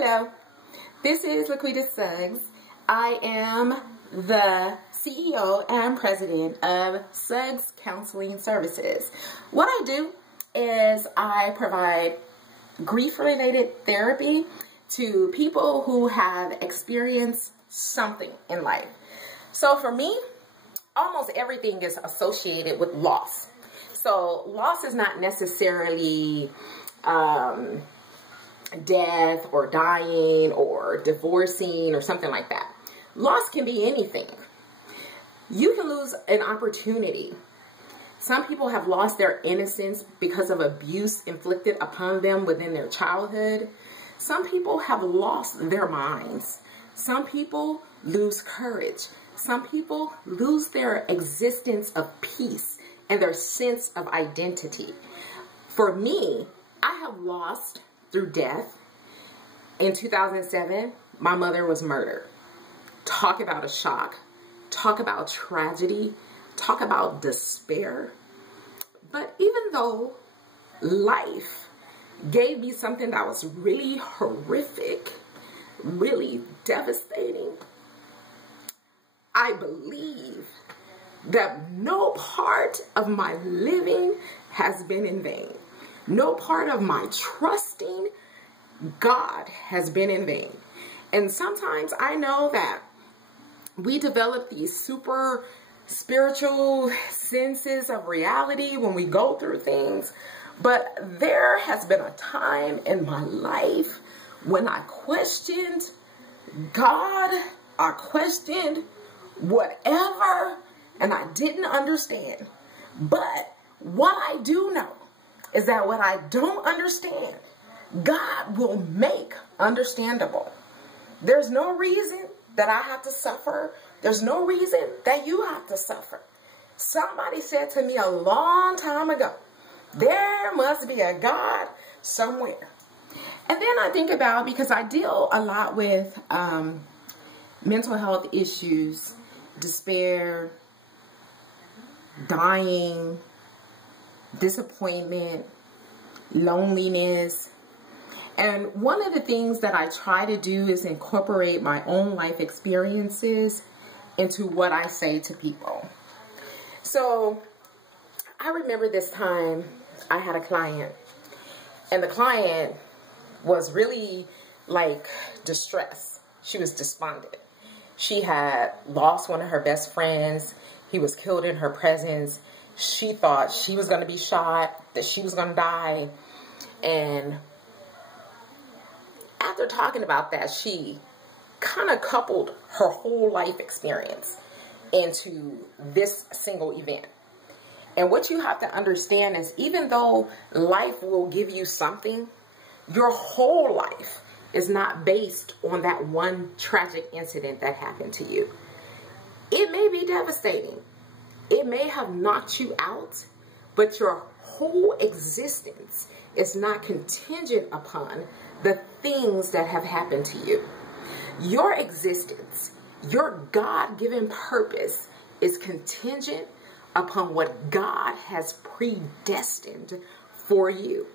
Hello, this is Suggs. I am the CEO and president of Suggs Counseling Services. What I do is I provide grief-related therapy to people who have experienced something in life. So for me, almost everything is associated with loss. So loss is not necessarily death or dying or divorcing or something like that. Loss can be anything. You can lose an opportunity. Some people have lost their innocence because of abuse inflicted upon them within their childhood. Some people have lost their minds. Some people lose courage. Some people lose their existence of peace and their sense of identity. For me, I have lost through death. In 2007, my mother was murdered. Talk about a shock. Talk about tragedy. Talk about despair. But even though life gave me something that was really horrific, really devastating, I believe that no part of my living has been in vain. No part of my trusting God has been in vain. And sometimes I know that we develop these super spiritual senses of reality when we go through things. But there has been a time in my life when I questioned God, I questioned whatever, and I didn't understand. But what I do know is that what I don't understand, God will make understandable. There's no reason that I have to suffer. There's no reason that you have to suffer. Somebody said to me a long time ago, there must be a God somewhere. And then I think about, because I deal a lot with mental health issues, despair, dying, disappointment, loneliness. And one of the things that I try to do is incorporate my own life experiences into what I say to people. So I remember this time I had a client, and the client was really like distressed. She was despondent. She had lost one of her best friends. He was killed in her presence. She thought she was going to be shot, that she was going to die. And after talking about that, she kind of coupled her whole life experience into this single event. And what you have to understand is, even though life will give you something, your whole life is not based on that one tragic incident that happened to you. It may be devastating. It may have knocked you out, but your whole existence is not contingent upon the things that have happened to you. Your existence, your God-given purpose is contingent upon what God has predestined for you.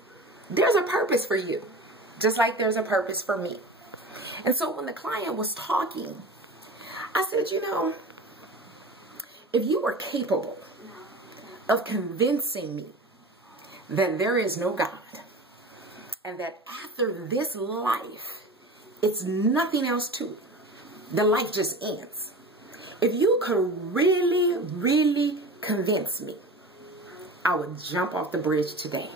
There's a purpose for you, just like there's a purpose for me. And so when the client was talking, I said, you know, if you were capable of convincing me that there is no God, and that after this life, it's nothing else to it, the life just ends. If you could really, really convince me, I would jump off the bridge today.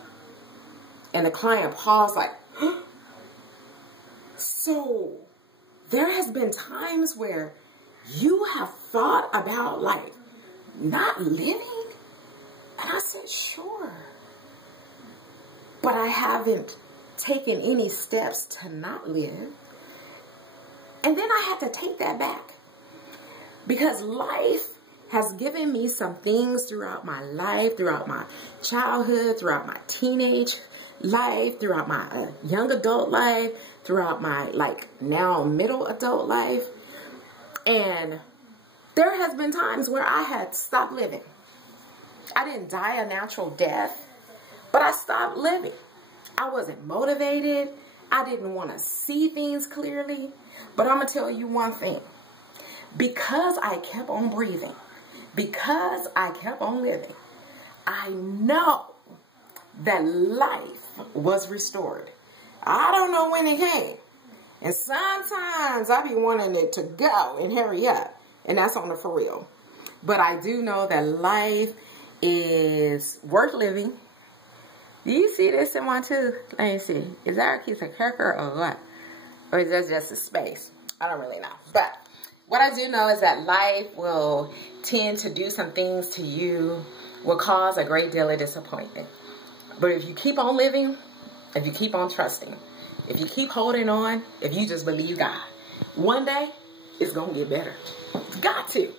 And the client paused like, huh? So there has been times where you have thought about like not living? And I said, sure. But I haven't taken any steps to not live. And then I had to take that back, because life has given me some things throughout my life, throughout my childhood, throughout my teenage life, throughout my young adult life, throughout my now middle adult life. And there has been times where I had stopped living. I didn't die a natural death, but I stopped living. I wasn't motivated. I didn't want to see things clearly. But I'm going to tell you one thing. Because I kept on breathing, because I kept on living, I know that life was restored. I don't know when it came. And sometimes I be wanting it to go and hurry up. And that's on the for real. But I do know that life is worth living. Do you see this in one too? Let me see. Is that a piece of cracker or what? Or is that just a space? I don't really know. But what I do know is that life will tend to do some things to you, will cause a great deal of disappointment. But if you keep on living, if you keep on trusting, if you keep holding on, if you just believe God, one day it's going to get better. It's got to.